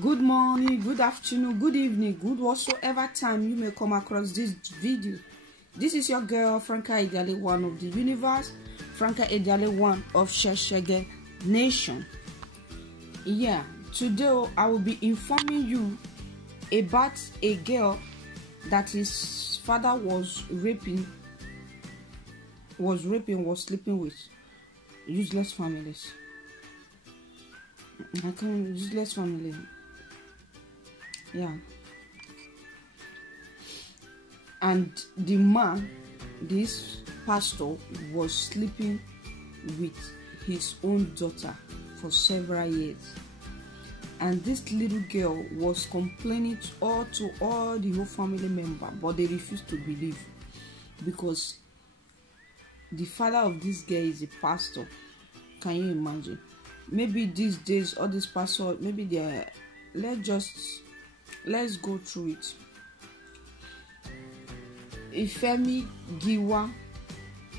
Good morning, good afternoon, good evening, good whatsoever time you may come across this video. This is your girl Franca Idiale, one of the universe, Franca Idiale, one of Sheshege Nation. Yeah, today I will be informing you about a girl that his father was sleeping with useless families. Useless family. Yeah. And the man, this pastor, was sleeping with his own daughter for several years. And this little girl was complaining to all the whole family member, but they refused to believe because the father of this girl is a pastor. Can you imagine? Maybe these days all these pastors, maybe they're let's go through it. Femi Giwa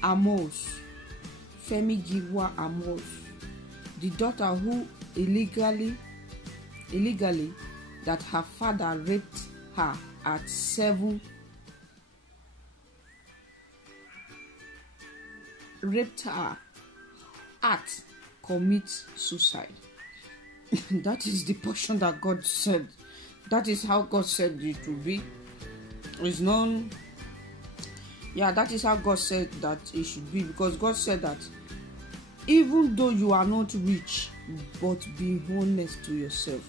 Amos, the daughter who illegally that her father raped her at 7, commits suicide. That is the portion that God said. That is how God said it to be. It's known. Yeah, that is how God said that it should be, because God said that even though you are not rich, but be honest to yourself.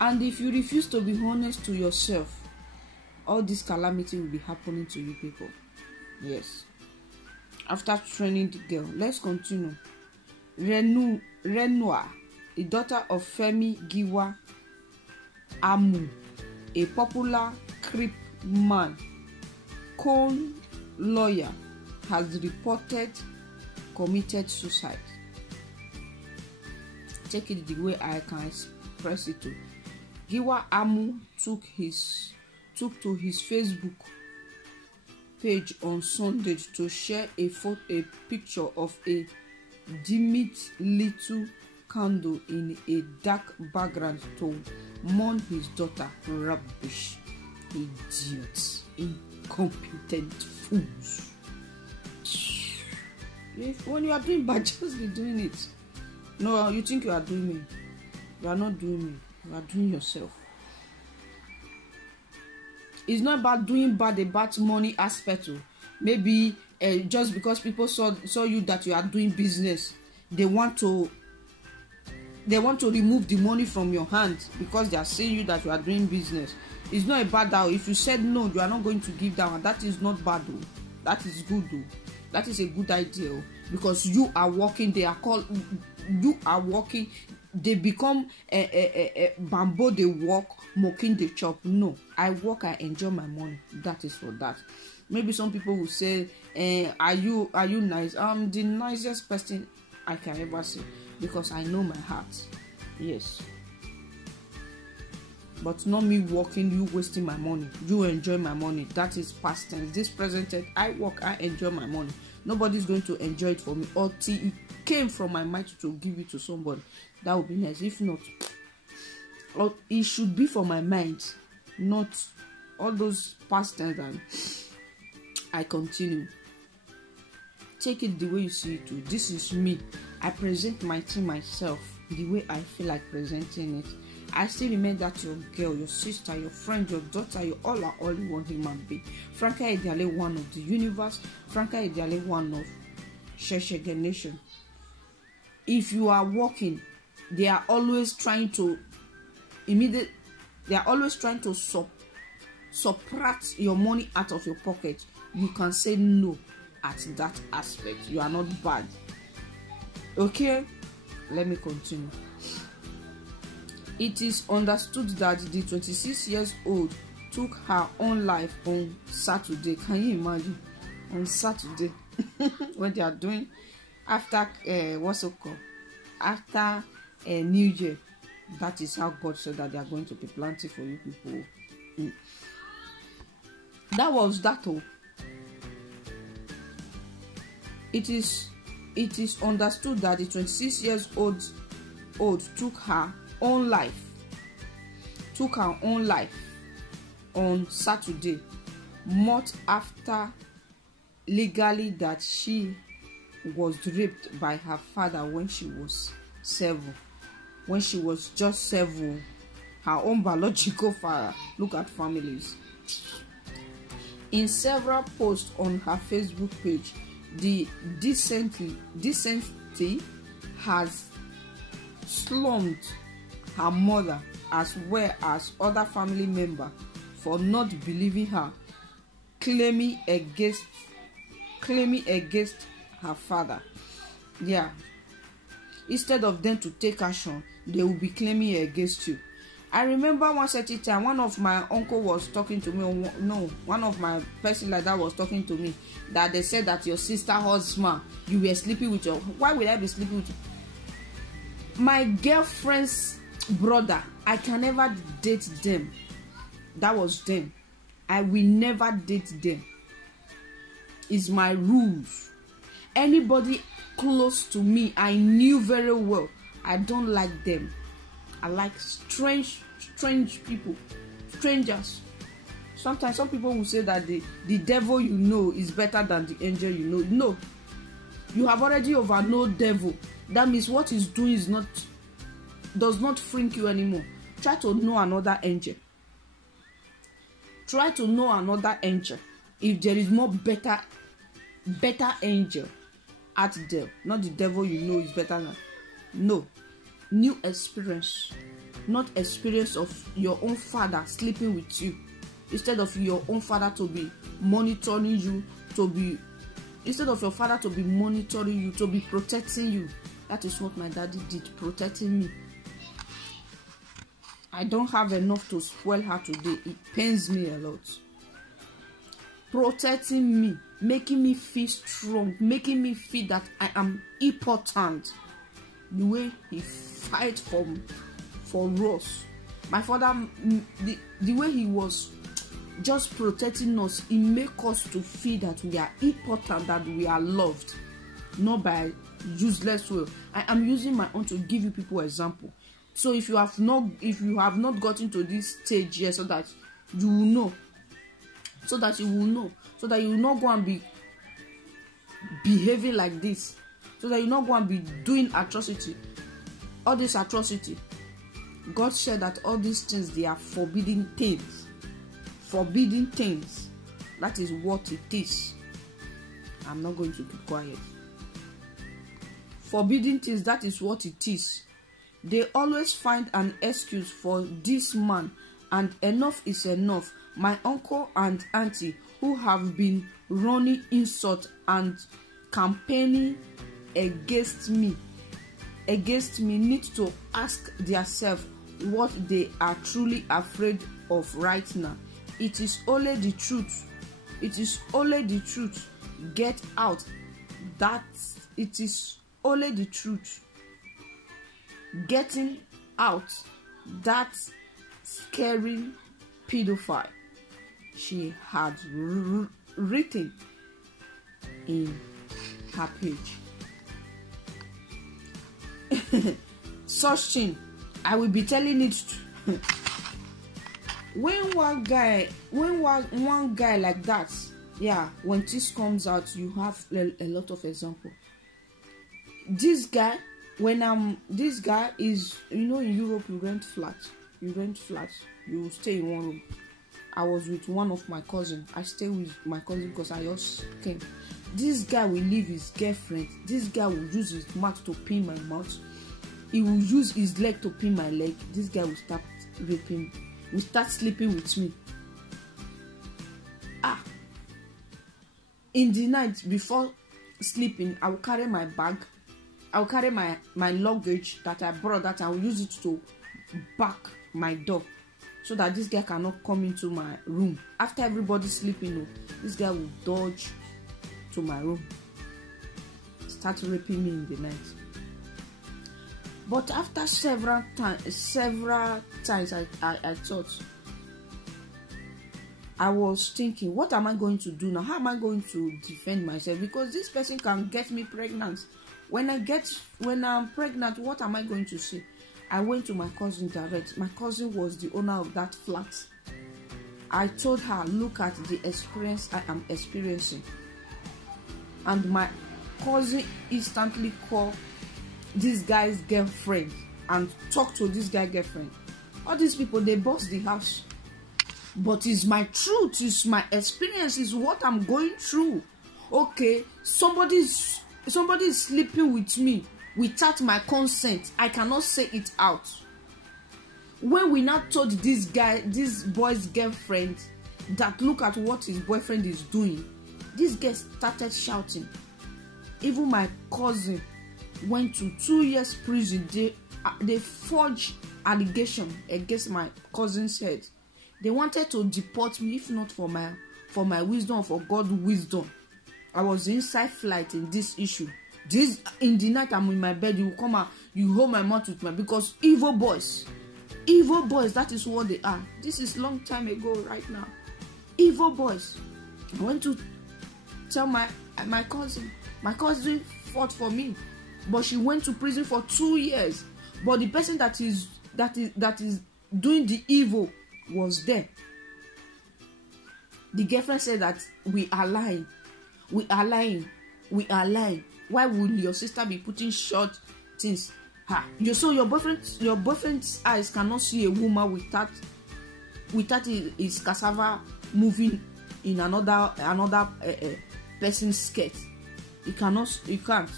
And if you refuse to be honest to yourself, all this calamity will be happening to you people. Yes. After training the girl, let's continue. Renua, the daughter of Femi Giwa Amu, a popular Crip man, con lawyer, has reported committed suicide. Take it the way I can express it to. Giwa Amu took to his Facebook page on Sunday to share a picture of a dimmed little candle in a dark background to mourn his daughter. Rubbish, idiots, incompetent fools. When you are doing bad, just be doing it. No, you think you are doing me. You are not doing me. You are doing yourself. It's not about doing bad about money aspect. Maybe just because people saw you that you are doing business, they want to remove the money from your hand because they are seeing you that you are doing business. It's not about that. If you said no, you are not going to give that one. That is not bad though. That is good though. That is a good idea because you are working. They are called. You are working. They become bamboo. They work, mocking the chop. No, I work. I enjoy my money. That is for that. Maybe some people will say, "Are you nice?" I'm the nicest person I can ever see because I know my heart. Yes. But not me working, you wasting my money. You enjoy my money. That is past tense. This present tense, I work, I enjoy my money. Nobody's going to enjoy it for me until it came from my mind to give it to somebody. That would be nice. If not, it should be for my mind, not all those past tense. And I continue. Take it the way you see it too. This is me. I present my team myself the way I feel like presenting it. I still remain that your girl, your sister, your friend, your daughter, you all are only one human being. Franca Idiale, one of the universe. Franca Idiale, one of Sheshege Nation. If you are working, they are always trying to subtract your money out of your pocket. You can say no at that aspect. You are not bad. Okay, let me continue. It is understood that the 26-year-old took her own life on Saturday. Can you imagine? On Saturday, when they are doing after after New Year. That is how God said that they are going to be planting for you people. That was that. It is understood that the 26-year-old took her own life took her own life on Saturday, months after legally that she was raped by her father when she was 7. When she was just 7, her own biological father. Look at families. In several posts on her Facebook page, the decency has slammed her mother as well as other family members for not believing her, claiming against her father. Yeah. Instead of them to take action, they will be claiming against you. I remember one certain time, one of my uncle was talking to me. One of my person like that was talking to me, that they said that your sister husband, you were sleeping with your. Why would I be sleeping with my girlfriend's brother? I can never date them. That was them. I will never date them. It's my rules. Anybody close to me, I knew very well, I don't like them. I like strange people, strangers. Sometimes some people will say that the devil you know is better than the angel you know. No, you have already overknown devil. That means what he's doing does not freak you anymore. Try to know another angel. Try to know another angel. If there is more better angel out there, not the devil you know is better than. No, new experience, not experience of your own father sleeping with you. Instead of your own father to be monitoring you, instead of your father to be monitoring you, to be protecting you. That is what my daddy did, protecting me. I don't have enough to spoil her today. It pains me a lot. Protecting me, making me feel strong, making me feel that I am important. The way he fight for us, my father, the way he was just protecting us, it make us to feel that we are important, that we are loved, not by useless way. I am using my own to give you people example. So if you have not gotten to this stage yet, so that you will know, so that you will not go and be behaving like this, so that you will not go and be doing atrocity, all this atrocity. God said that all these things, they are forbidden things. Forbidden things. That is what it is. I'm not going to keep quiet. Forbidden things, that is what it is. They always find an excuse for this man, and enough is enough. My uncle and auntie, who have been running insult and campaigning against me, need to ask themselves what they are truly afraid of right now. It is only the truth. It is only the truth. Get out. That it is only the truth. Getting out. That scary pedophile. She had written in her page. Such thing, I will be telling it when one guy like that, yeah, when this comes out, you have a lot of example. This guy is, in Europe you rent flats, you stay in one room. I was with one of my cousins. I stay with my cousin because I just came. This guy will leave his girlfriend. This guy will use his mouth to pin my mouth. He will use his leg to pin my leg. This guy will start raping, will start sleeping with me. In the night before sleeping, I will carry my bag. I will carry my luggage that I brought, that I will use it to back my door, so that this guy cannot come into my room. After everybody sleeping, this guy will dodge to my room, start raping me in the night. But after several times, I thought, I was thinking, what am I going to do now? How am I going to defend myself? Because this person can get me pregnant. When I'm pregnant, what am I going to say? I went to my cousin direct. My cousin was the owner of that flat. I told her, look at the experience I am experiencing. And my cousin instantly called this guy's girlfriend and talked to this guy's girlfriend. All these people, they bought the house. But it's my truth, it's my experience, it's what I'm going through. Okay, somebody is sleeping with me without my consent. I cannot say it out. When we now told this boy's girlfriend that look at what his boyfriend is doing, this girl started shouting. Even my cousin went to 2 years prison. They forged allegation against my cousin's head. They wanted to deport me, if not for my wisdom, for God's wisdom. I was inside flight in this issue. This in the night I'm in my bed, you come out, you hold my mouth with my, because evil boys, that is what they are. This is long time ago right now. Evil boys. I went to tell my cousin. My cousin fought for me, but she went to prison for 2 years. But the person that is doing the evil was there. The girlfriend said that we are lying. Why will your sister be putting short things? So your boyfriend's eyes cannot see a woman without his cassava moving in another person's skirt. You can't.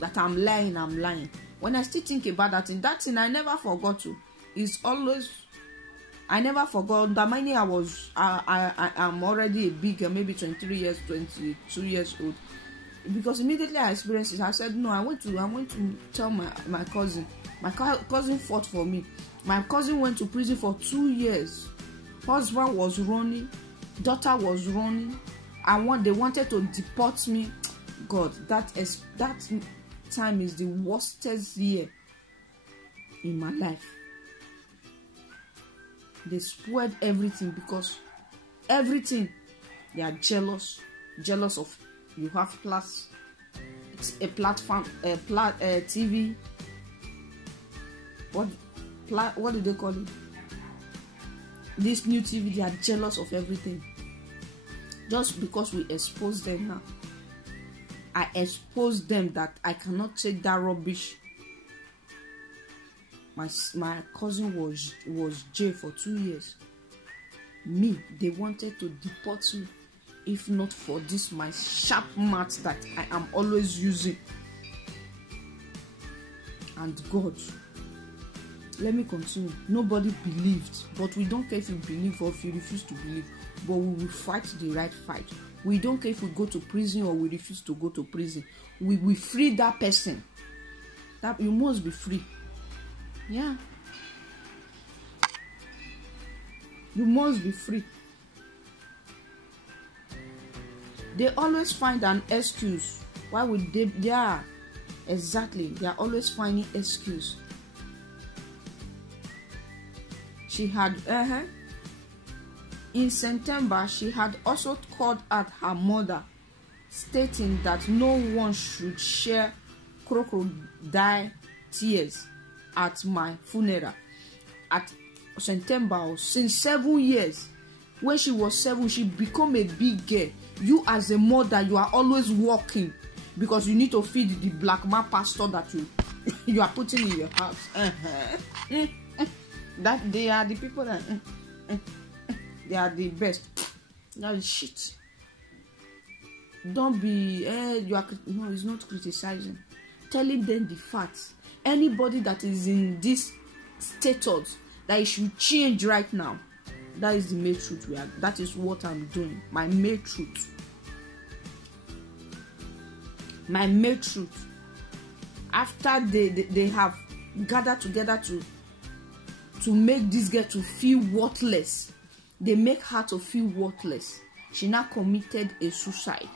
That I'm lying. When I still think about that thing I never forgot to. It's always, I never forgot that my name I'm already a big girl, maybe 23 years, 22 years old. Because immediately I experienced it, I said no. I went to tell my cousin. My cousin fought for me. My cousin went to prison for 2 years. Husband was running, daughter was running. They wanted to deport me. God, that time is the worstest year in my life. They spoiled everything, because everything, they are jealous of. You have a platform, TV. What do they call it? This new TV, they are jealous of everything. Just because we expose them now. I expose them that I cannot take that rubbish. My cousin was jailed for 2 years. Me, they wanted to deport me. If not for this, my sharp mouth that I am always using. And God, let me continue. Nobody believed, but we don't care if you believe or if you refuse to believe. But we will fight the right fight. We don't care if we go to prison or we refuse to go to prison. We will free that person. That you must be free. Yeah. You must be free. They always find an excuse. Why would they? Yeah, exactly. They are always finding excuse. She had, in September, she had also called out her mother, stating that no one should share crocodile tears at my funeral. At September, since 7 years. When she was 7, she became a big girl. You as a mother, you are always working because you need to feed the black man pastor that you are putting in your house. That they are the people that they are the best. That is shit. Don't be no, it's not criticizing. Telling them the facts. Anybody that is in this status that it should change right now. That is the main truth. That is what I'm doing. My main truth. My main truth. After they have gathered together to make this girl to feel worthless, they make her to feel worthless. She now committed a suicide.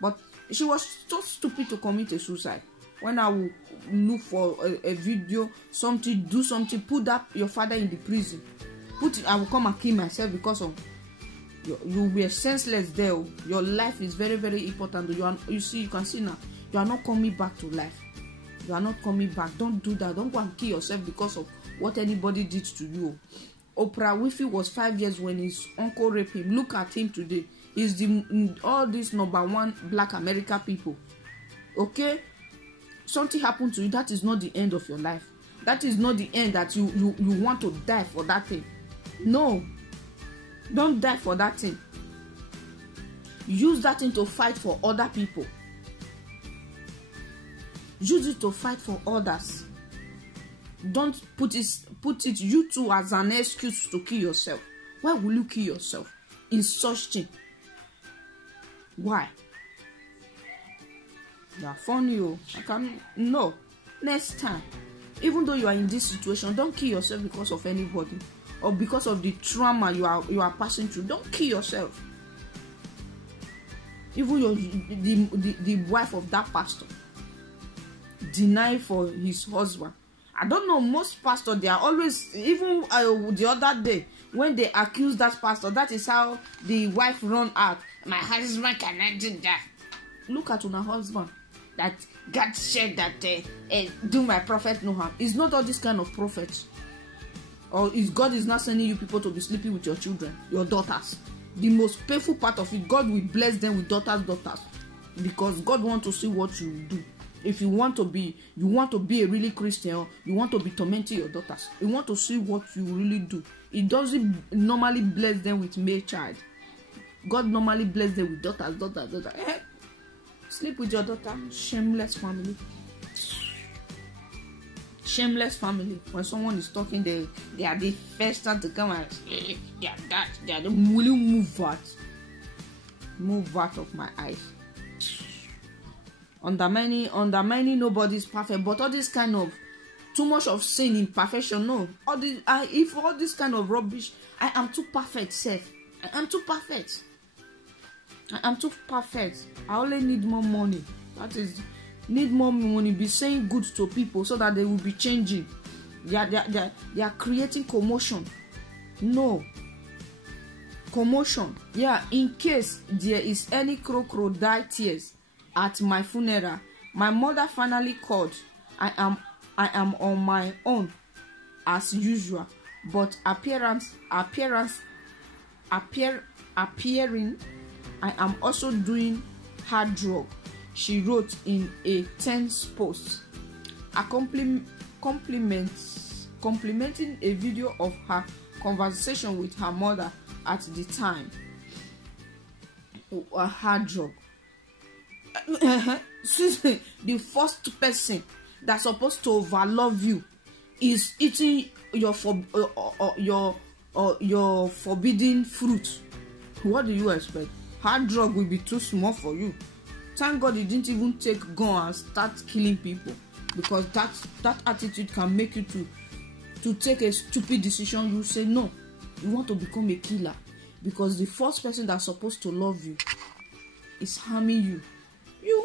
But she was so stupid to commit a suicide. When I will look for a video, something, do something, put that your father in the prison. I will come and kill myself because of you were senseless there. Your life is very, very important. You can see now, you are not coming back to life. You are not coming back. Don't do that. Don't go and kill yourself because of what anybody did to you. Oprah Winfrey was 5 years when his uncle raped him. Look at him today. He's all these #1 Black American people. Okay? Something happened to you. That is not the end of your life. That is not the end that you want to die for that thing. No. Don't die for that thing. Use that thing to fight for other people. Use it to fight for others. Don't put it you too as an excuse to kill yourself. Why will you kill yourself in such thing? Why? You are funny, oh. No. Next time, even though you are in this situation, don't kill yourself because of anybody or because of the trauma you are passing through. Don't kill yourself. Even the wife of that pastor deny for his husband. I don't know, most pastors, they are always, even the other day when they accuse that pastor, that is how the wife run out. My husband cannot do that. Look at your husband that God said that do my prophet no harm. It's not all this kind of prophets. Or is God is not sending you people to be sleeping with your children, your daughters. The most painful part of it, God will bless them with daughters, because God wants to see what you do. If you want to be a really Christian, you want to be tormenting your daughters. You want to see what you really do. It doesn't normally bless them with male child. God normally bless them with daughters. Sleep with your daughter. Shameless family. Shameless family. When someone is talking, they are the first time to come and say, they are the will you move out of my eyes. Under many, nobody's perfect. But all this kind of too much of sin, imperfection, no. If all this kind of rubbish, I am too perfect, self. I am too perfect. I only need more money. That is, need more money. Be saying good to people so that they will be changing. They are creating commotion. No. Commotion. Yeah, in case there is any crocodile tears at my funeral, my mother finally called. I am on my own as usual, but appearing, I am also doing hard drug. She wrote in a tense post, complimenting a video of her conversation with her mother at the time. A hard drug. The first person that's supposed to overlove you is eating your forbidden fruit. What do you expect? Hard drug will be too small for you. Thank God you didn't even take gun and start killing people, because that attitude can make you to take a stupid decision. You say no, you want to become a killer, because the first person that's supposed to love you is harming you. You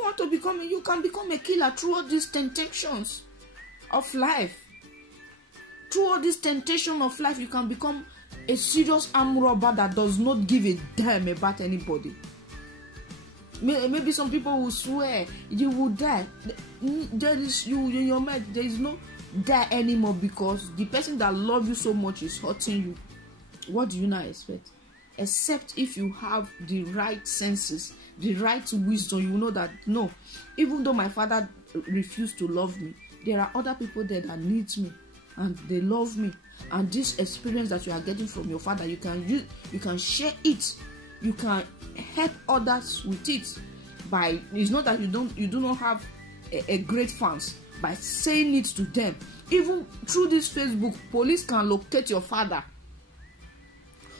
can become a killer through all these temptations of life. Through all this temptation of life, you can become a serious armed robber that does not give a damn about anybody. Maybe some people will swear you will die. There is you in your mind. There is no die anymore, because the person that loves you so much is hurting you. What do you now expect? Except if you have the right senses, the right wisdom, you know that no, even though my father refused to love me, there are other people there that needs me and they love me. And this experience that you are getting from your father, you can share it. You can help others with it. It's not that you do not have a great fans, by saying it to them. Even through this Facebook, police can locate your father,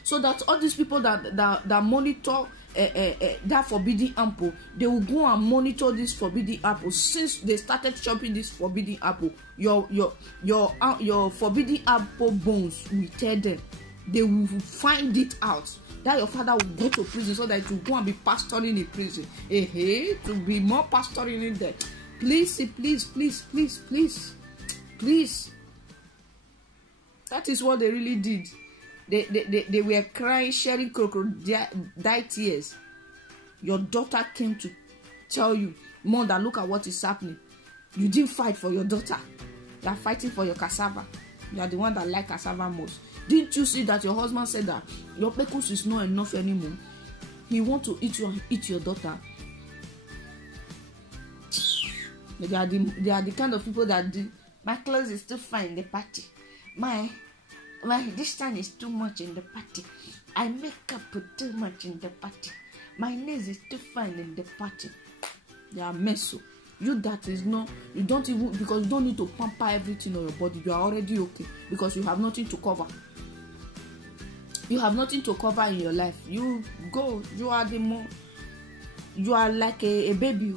so that all these people that monitor that forbidden apple, they will go and monitor this forbidden apple. Since they started chopping this forbidden apple, your forbidden apple bones will tell them. They will find it out that your father will go to prison, so that you go and be pastoring in prison. To be more pastoring in there. Please. That is what they really did. They were crying, sharing crocodile tears. Your daughter came to tell you, Mother, look at what is happening. You didn't fight for your daughter. You are fighting for your cassava. You are the one that like cassava most. Didn't you see that your husband said that your pecus is not enough anymore? He want to eat your daughter. They are the kind of people that do. My clothes is too fine in the party. My this time is too much in the party. I make up too much in the party. My nails is too fine in the party. They are meso. You that is not, you don't even, because you don't need to pamper everything on your body. You are already okay because you have nothing to cover. You have nothing to cover in your life. You go, you are like a baby.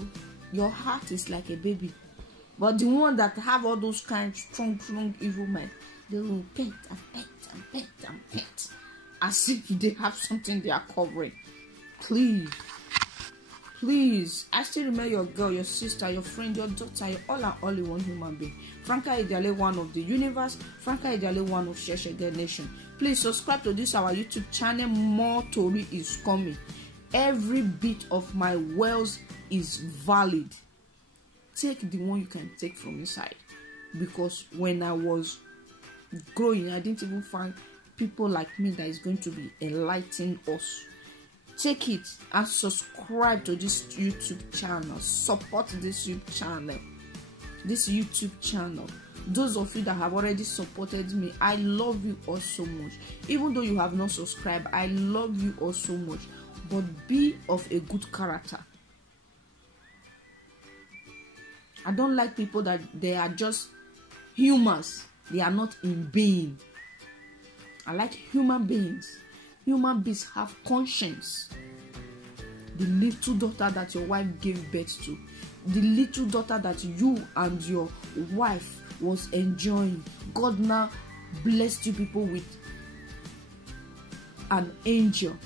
Your heart is like a baby. But the one that have all those kind of strong evil men, they will paint and paint and paint and paint as if they have something they are covering. Please, I still remember your girl, your sister, your friend, your daughter, you're all and only one human being. Franca Ideale, one of the universe. Franca Ideale, one of Sheshege Nation. Please subscribe to this our YouTube channel. More Tori is coming. Every bit of my wells is valid. Take the one you can take from inside. Because when I was growing, I didn't even find people like me that is going to be enlightening us. Take it and subscribe to this YouTube channel. Support this YouTube channel. Those of you that have already supported me, I love you all so much. Even though you have not subscribed, I love you all so much. But be of a good character. I don't like people that they are just humans. They are not in being. I like human beings. Human beings have conscience. The little daughter that your wife gave birth to, the little daughter that you and your wife was enjoying, God now blessed you people with an angel.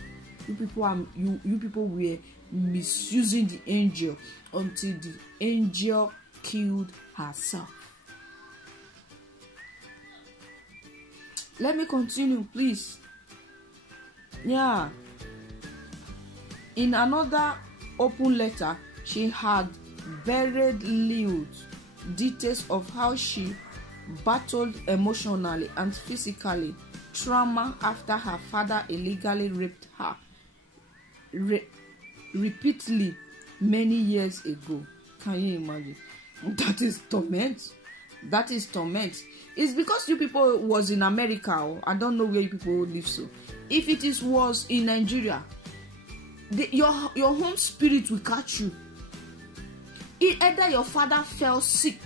You people were misusing the angel until the angel killed herself. Let me continue, please. Yeah. In another open letter, she had buried Lewd details of how she battled emotionally and physically trauma after her father illegally raped her repeatedly many years ago. Can you imagine? That is torment. That is torment. It's because you people was in America, or I don't know where you people live. So if it was in Nigeria, your home spirit will catch you. Either your father fell sick,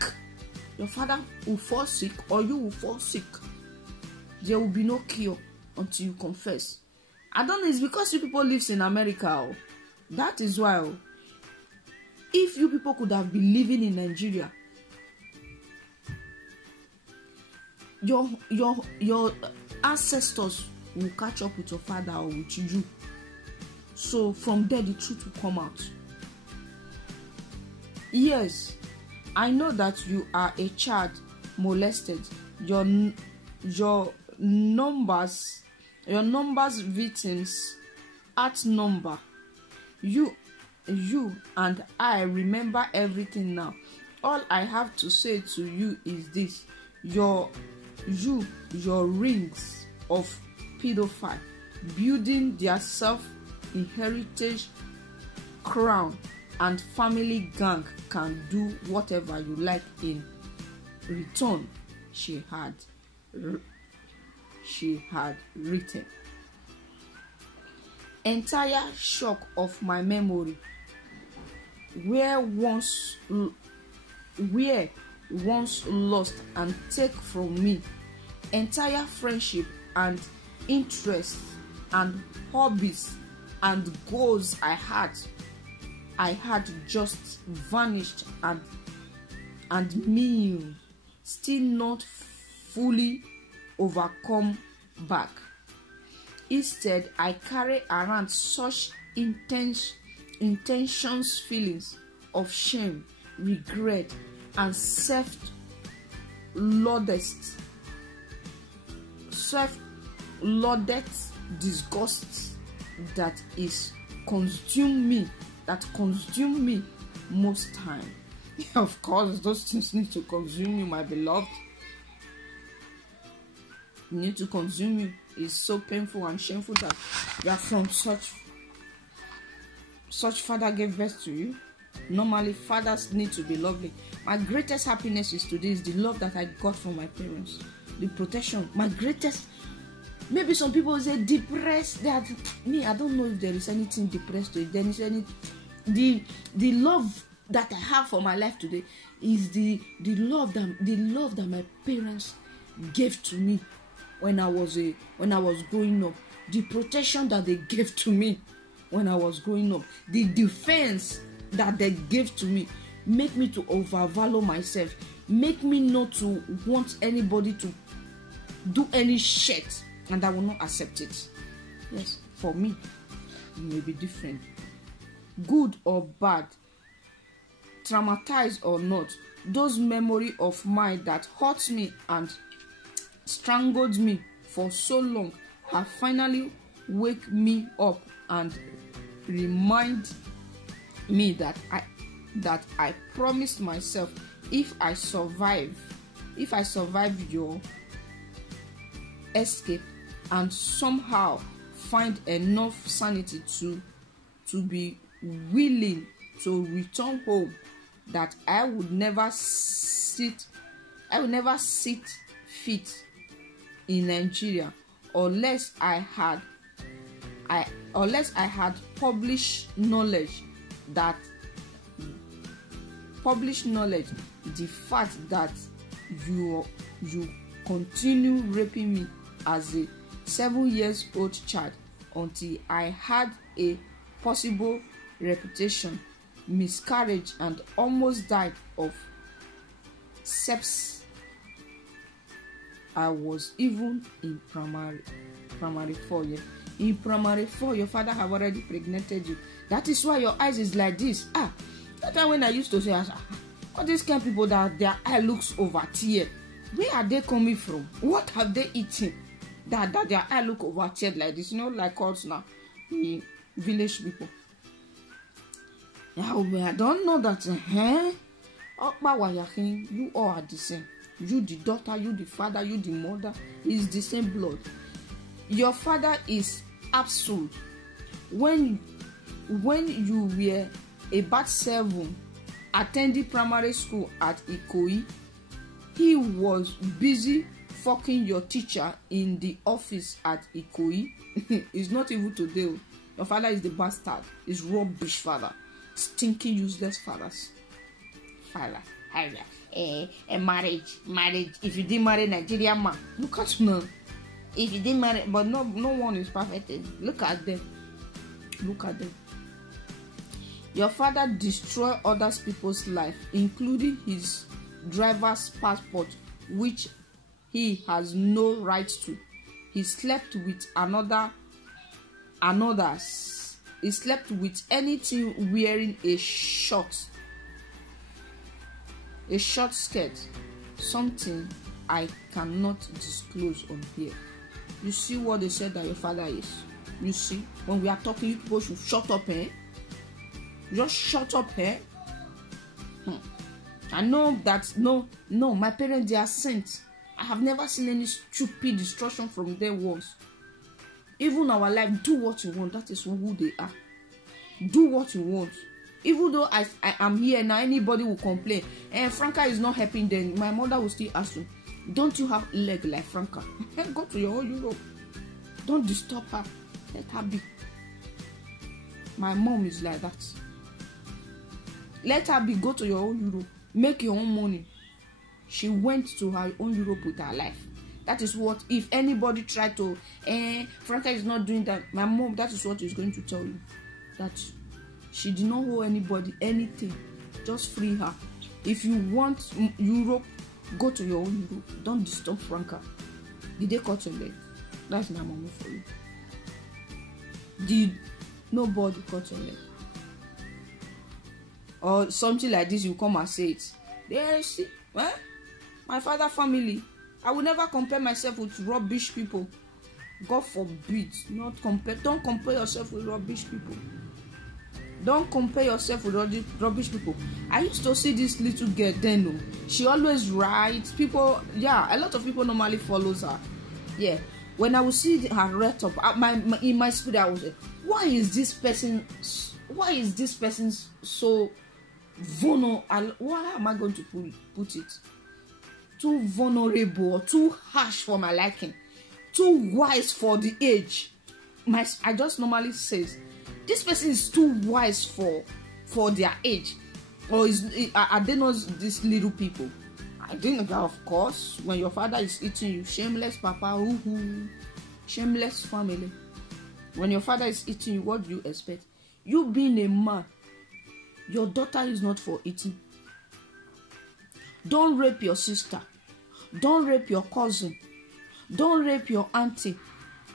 your father will fall sick, or you will fall sick. There will be no cure until you confess. I don't know, it's because you people live in America. That is why. If you people could have been living in Nigeria, your ancestors will catch up with your father or with you. So from there the truth will come out. Yes, I know that you are a child molested. Your numbers victims at number. You and I remember everything now. All I have to say to you is this: your rings of pedophile building their self-inherited crown and family gang can do whatever you like in return. She had written. Entire shock of my memory, where once lost and take from me, entire friendship and interests and hobbies and goals I had just vanished, and me still not fully overcome back. Instead, I carry around such intense feelings of shame, regret, and self-loathing disgust that consume me most time. Of course, those things need to consume you, my beloved. Need to consume you. It's so painful and shameful that you are from such father gave birth to you. Normally, fathers need to be lovely. My greatest happiness is today is the love that I got from my parents, the protection. My greatest. Maybe some people say depressed. That me, I don't know if there is anything depressed to it. There is any. The love that I have for my life today is the love that my parents gave to me when I was growing up. The protection that they gave to me when I was growing up. The defense that they gave to me make me to overvalue myself. Make me not to want anybody to do any shit, and I will not accept it. Yes, for me, it may be different. Good or bad, traumatized or not, those memory of mine that hurt me and strangled me for so long have finally wake me up and remind me that I promised myself if I survive your escape and somehow find enough sanity to be willing to return home, that I would never sit feet in Nigeria unless I had published knowledge, the fact that you continue raping me as a 7-year-old child until I had a possible reputation, miscarriage, and almost died of sepsis. I was even in primary 4 years. In primary 4, your father have already impregnated you. That is why your eyes is like this. That time when I used to say, all these kind of people that their eye looks over tear, where are they coming from? What have they eaten that their eye look over tear like this? You know, like us now, village people. Now, I don't know that. You all are the same. You the daughter, you the father, you the mother. Is the same blood. Your father is absolute. When you were about 7, attending primary school at Ikoyi, he was busy fucking your teacher in the office at Ikoyi. It's not even today. Your father is the bastard. He's rubbish father. Stinking useless fathers. Marriage. If you didn't marry Nigerian man, look at now. If you didn't marry, but no one is perfect. Look at them. Your father destroyed other people's life, including his driver's passport, which he has no right to. He slept with others. He slept with anything wearing a short skirt, something I cannot disclose on here. You see what they said that your father is? You see, when we are talking, you people should shut up, Just shut up, I know that no, my parents, they are saints. I have never seen any stupid destruction from them once. Even our life, do what you want. That is who they are. Do what you want. Even though I am here now, anybody will complain. And Franca is not helping them. My mother will still ask you, don't you have leg like Franca? Go to your own Europe. Don't disturb her. Let her be. My mom is like that. Let her be. Go to your own Europe. Make your own money. She went to her own Europe with her life. That is what, if anybody tried to, Franca is not doing that. My mom, that is what is going to tell you. That she did not owe anybody anything. Just free her. If you want Europe, go to your own Europe. Don't disturb Franca. Did they cut your leg? That's my mama for you. Did nobody cut your leg? Or something like this, you come and say it. There, see, my father family. I will never compare myself with rubbish people. God forbid. Don't compare yourself with rubbish people. Don't compare yourself with all these rubbish people. I used to see this little girl then. No, she always writes. People, yeah, a lot of people normally follows her. Yeah, when I would see her write up, in my spirit, I would say, why is this person so vulnerable? Why am I going to put it? Too vulnerable or too harsh for my liking, too wise for the age. I just normally says, this person is too wise for their age, or are they not these little people? I think, of course, when your father is eating you, shameless papa, shameless family. When your father is eating you, what do you expect? You being a man, your daughter is not for eating. Don't rape your sister. Don't rape your cousin. Don't rape your auntie.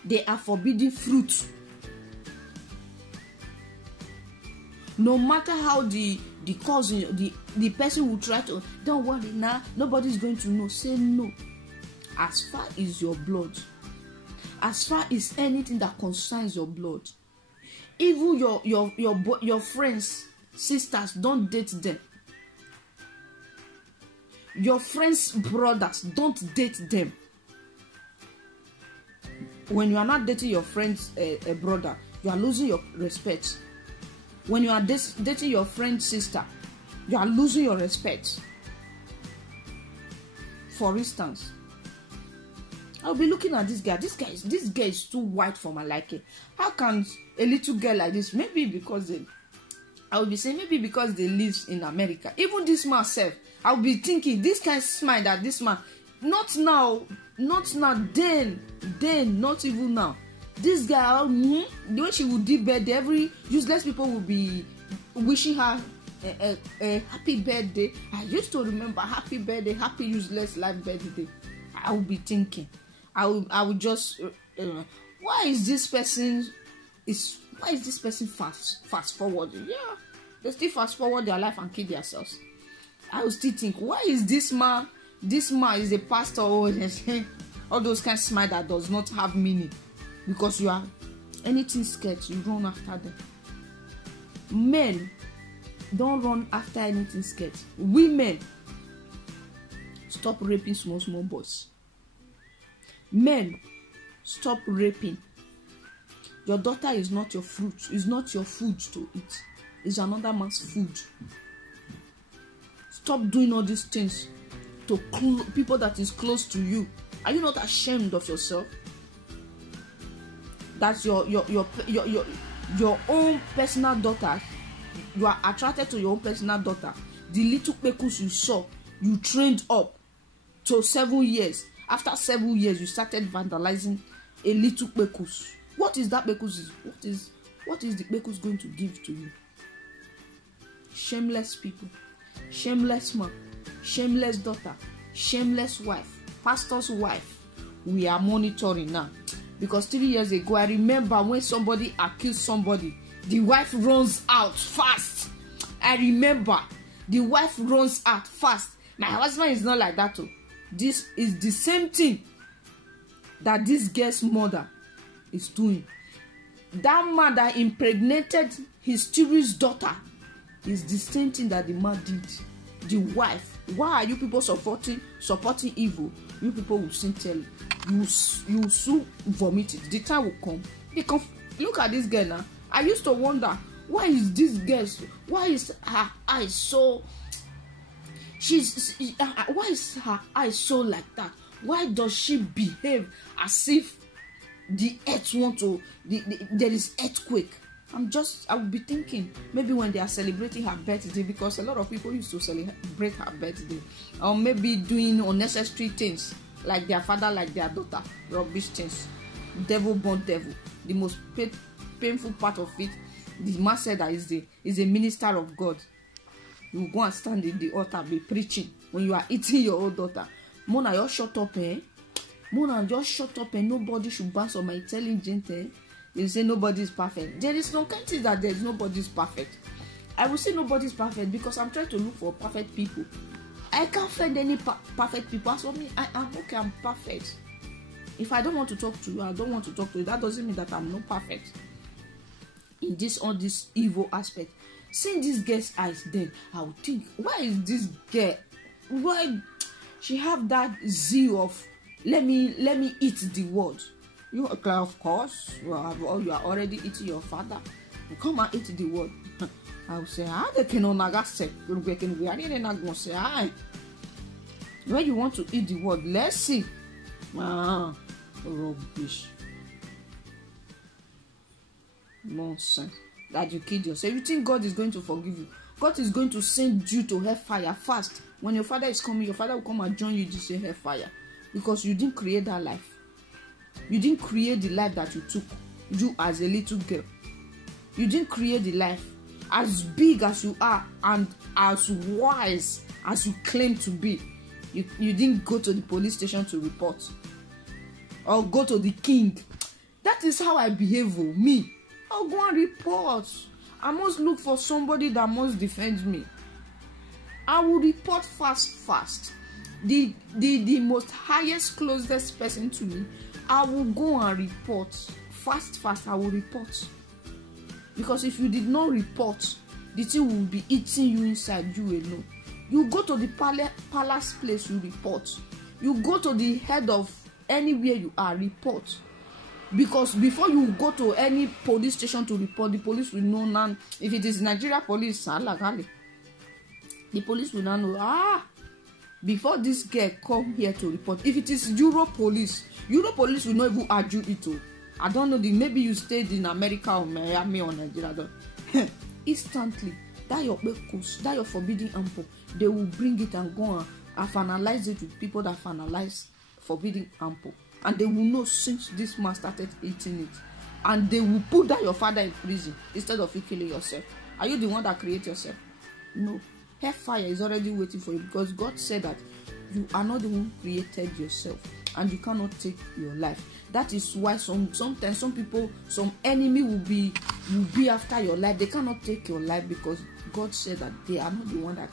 They are forbidden fruits. No matter how the cousin, the person will try to, don't worry now, nobody's going to know. Say no. As far as your blood, as far as anything that concerns your blood, even your friends, sisters, don't date them. Your friends' brothers, don't date them. When you are not dating your friend's brother, you are losing your respect. When you are dating your friend's sister, you are losing your respect. For instance, I'll be looking at this guy. This guy is too white for my liking. How can a little girl like this? Maybe because I will be saying maybe because they live in America. Even this man self, I'll be thinking this kind of smile that this man, not now, then, not even now. This girl, when she would do birthday, every useless people will be wishing her a happy birthday. I used to remember happy birthday, happy useless life birthday. I would be thinking, I would just, why is this person fast forwarding? Yeah, they still fast forward their life and kill themselves. I would still think, why is this man is a pastor, or all those kind of smile that does not have meaning. Because you are anything scared, you run after them. Men, don't run after anything scared. Women, stop raping small boys. Men, stop raping. Your daughter is not your fruit. It's not your food to eat. It's another man's food. Stop doing all these things to people that is close to you. Are you not ashamed of yourself? That's your own personal daughter. You are attracted to your own personal daughter. The little pekus you saw, you trained up to 7 years. After 7 years, you started vandalizing a little pekus. What is that pekus? What is the pekus going to give to you? Shameless people, shameless man, shameless daughter, shameless wife, pastor's wife. We are monitoring now. Because 3 years ago, I remember when somebody accused somebody, the wife runs out fast. I remember the wife runs out fast. My husband is not like that too. This is the same thing that this girl's mother is doing. That man that impregnated his teenage daughter is the same thing that the man did. The wife. Why are you people supporting evil? You people will soon tell you. You will soon vomit it. The time will come. Look at this girl now. I used to wonder, why is this girl? Why is her eyes so? Why is her eyes so like that? Why does she behave as if the earth there is earthquake? I would be thinking, maybe when they are celebrating her birthday, because a lot of people used to celebrate her birthday, or maybe doing unnecessary things, like their father, like their daughter, rubbish things. Devil born devil. The most painful part of it, the man said that is a minister of God. You go and stand in the altar, be preaching when you are eating your own daughter. Mona, just shut up, Mona, just shut up, nobody should bounce on my intelligence, You say nobody is perfect. There is no country that there is nobody is perfect. I will say nobody is perfect because I'm trying to look for perfect people. I can't find any perfect people. As for me, I'm okay, I'm perfect. If I don't want to talk to you, I don't want to talk to you. That doesn't mean that I'm not perfect. in this all this evil aspect. Seeing this girl's eyes, then I would think, why is this girl, why she have that zeal of let me eat the world? You of course you are already eating your father. You come and eat the world. I will say, they cannot nagasek. We are really not gonna say, when you want to eat the world, let's see. Rubbish. Nonsense. That you killed yourself. You think God is going to forgive you? God is going to send you to hellfire fast. When your father is coming, your father will come and join you to say hellfire. Because you didn't create that life. You didn't create the life that you took. You as a little girl. You didn't create the life. As big as you are and as wise as you claim to be. You didn't go to the police station to report. Or go to the king. That is how I behave, me. I'll go and report. I must look for somebody that must defend me. I will report fast. The most highest, closest person to me, I will go and report. Fast, I will report. Because if you did not report, the thing will be eating you inside, you alone. You go to the palace place, you report. You go to the head of anywhere you are, report. Because before you go to any police station to report, the police will know now. If it is Nigeria police, the police will now know, before this girl come here to report. If it is Euro police will not even argue it. I don't know, maybe you stayed in America or Miami or Nigeria. Instantly, that your forbidden ample, they will bring it and go and finalize it with people that finalize forbidden ample. And they will know since this man started eating it. And they will put that your father in prison instead of you killing yourself. Are you the one that created yourself? No. Hellfire is already waiting for you because God said that you are not the one who created yourself. And you cannot take your life. That is why sometimes some people, some enemy will be after your life. They cannot take your life because God said that they are not the one that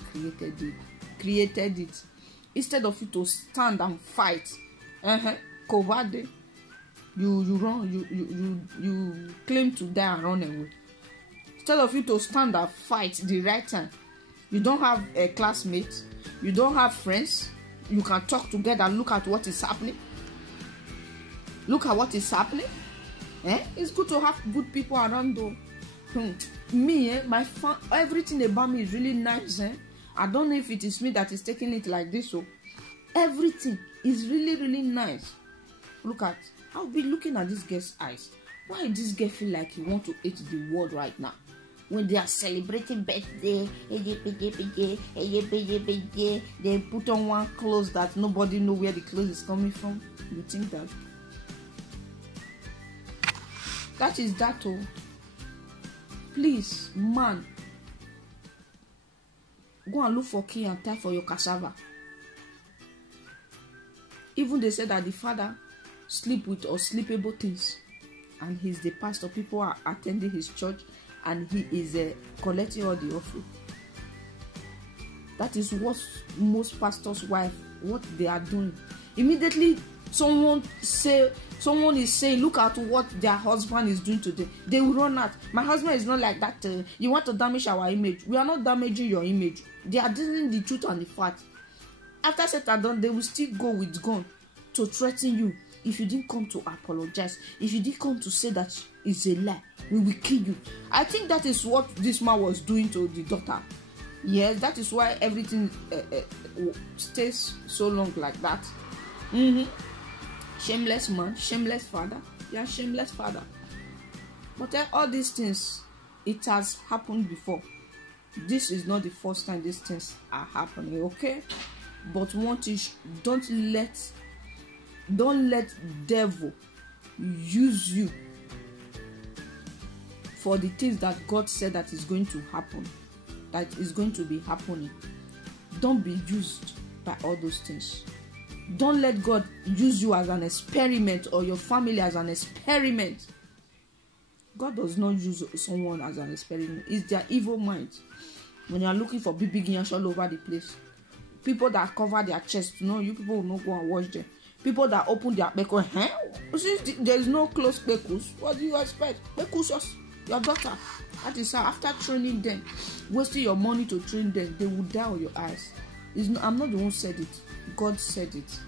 created it. Instead of you to stand and fight, covarde, you run, you claim to die and run away. Instead of you to stand and fight the right time, you don't have a classmate, you don't have friends. You can talk together and look at what is happening. Look at what is happening. It's good to have good people around though. Me, everything about me is really nice. I don't know if it is me that is taking it like this. So everything is really, really nice. Look at, I'll be looking at this girl's eyes. Why does this girl feel like he want to eat the world right now? When they are celebrating birthday, they put on one clothes that nobody know where the clothes is coming from. You think that? That is that. Oh, please, man, go and look for key and tie for your cassava. Even they said that the father sleep with unsleepable things, and he's the pastor. People are attending his church. And he is collecting all the offering. That is what most pastors' wives, what they are doing. Immediately, someone is saying, look at what their husband is doing today. They will run out. My husband is not like that. You want to damage our image. We are not damaging your image. They are dealing the truth and the fact. After Satan done, they will still go with gun to threaten you. If you didn't come to apologize, if you didn't come to say that it's a lie, we will kill you. I think that is what this man was doing to the daughter. Yes, that is why everything stays so long like that. Shameless man, shameless father. Yeah, shameless father. But all these things, it has happened before. This is not the first time these things are happening, okay? But one thing, don't let devil use you for the things that God said that is going to happen, that is going to be happening. Don't be used by all those things. Don't let God use you as an experiment or your family as an experiment. God does not use someone as an experiment. It's their evil mind. When you are looking for big yash all over the place, people that cover their chest, you people will not go and watch them. People that open their beko, since there is no closed bekus, what do you expect? Bekus Your daughter. That is how, after training them, wasting your money to train them, they will die on your eyes. I'm not the one who said it. God said it.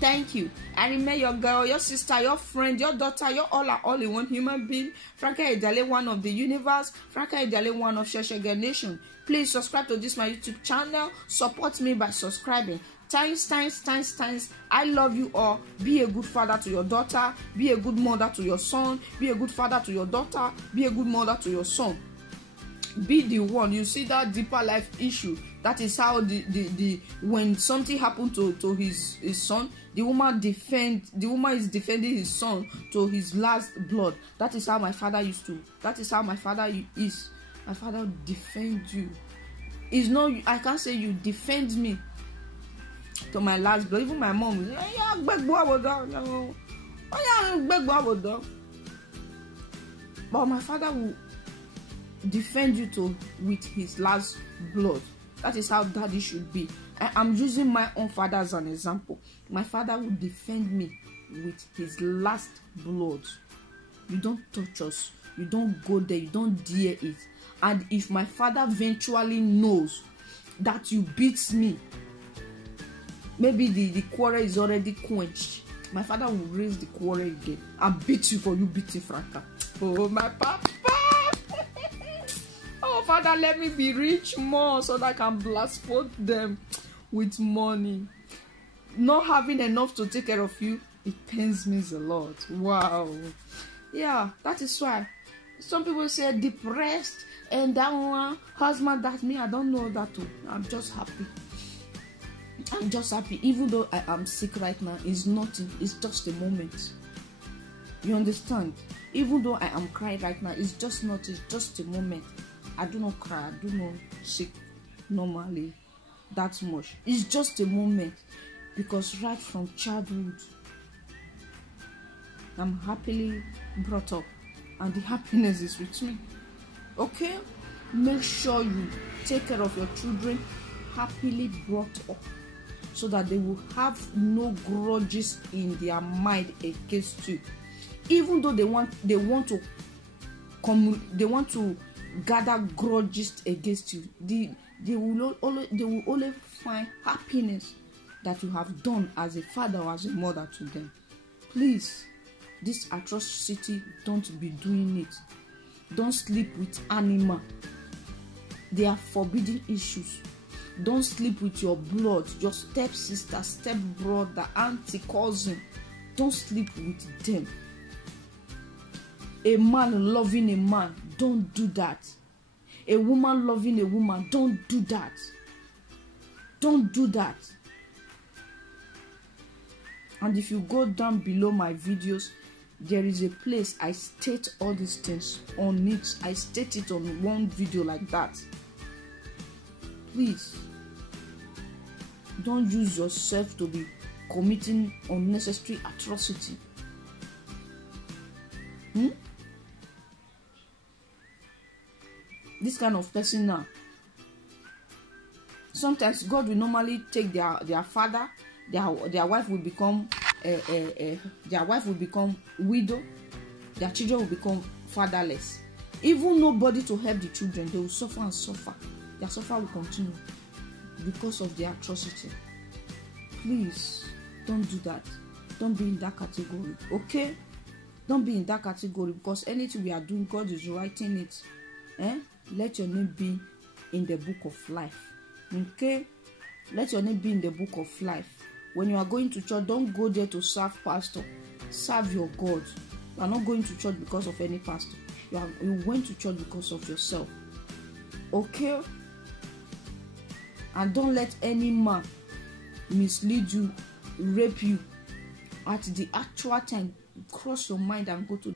Thank you. I remember your girl, your sister, your friend, your daughter, your all in one human being. Franca Idale, one of the universe. Franca Idale, one of Sheshege Nation. Please subscribe to this my YouTube channel. Support me by subscribing. Times. I love you all. Be a good father to your daughter. Be a good mother to your son. Be a good father to your daughter. Be a good mother to your son. Be the one. You see that deeper life issue. That is how the when something happened to his son, the woman is defending his son to his last blood. That is how my father used to. That is how my father is. My father defends you. It's not, I can't say you defend me to my last blood. Even my mom is but my father will defend you with his last blood. That is how daddy should be. I'm using my own father as an example. My father will defend me with his last blood. You don't touch us. You don't go there. You don't dare it. And if my father eventually knows that you beat me, maybe the quarrel is already quenched, my father will raise the quarrel again and beat you for you beating Franca. Oh, my papa. Oh, Father, let me be rich more so that I can blast them with money. Not having enough to take care of you, it pains me a lot. Wow. Yeah, that is why some people say depressed and that one husband, that me. I don't know that too. I'm just happy. I'm just happy. Even though I am sick right now, it's nothing. It's just a moment. You understand? Even though I am crying right now, it's just not. It's just a moment. I do not cry. I do not sick normally that much. It's just a moment, because right from childhood, I'm happily brought up, and the happiness is with me. Okay? Make sure you take care of your children, happily brought up, so that they will have no grudges in their mind against you. Even though they want to gather grudges against you, they will only find happiness that you have done as a father or as a mother to them. Please, this atrocity, don't be doing it. Don't sleep with animal. They are forbidden issues. Don't sleep with your blood, your stepsister, stepbrother, auntie, cousin. Don't sleep with them. A man loving a man, don't do that. A woman loving a woman, don't do that. Don't do that. And if you go down below my videos, there is a place I state all these things on it. I state it on one video like that. Please, don't use yourself to be committing unnecessary atrocity. This kind of person now, sometimes God will normally take their father, their wife will become their wife will become widow, their children will become fatherless. Even nobody to help the children, they will suffer and suffer. Their suffer will continue because of the atrocity. Please, don't do that. Don't be in that category, okay? Don't be in that category, because anything we are doing, God is writing it. Let your name be in the book of life, okay? Let your name be in the book of life. When you are going to church, don't go there to serve pastor. Serve your God. You are not going to church because of any pastor. You went to church because of yourself, okay? And don't let any man mislead you, rape you. At the actual time, cross your mind and go to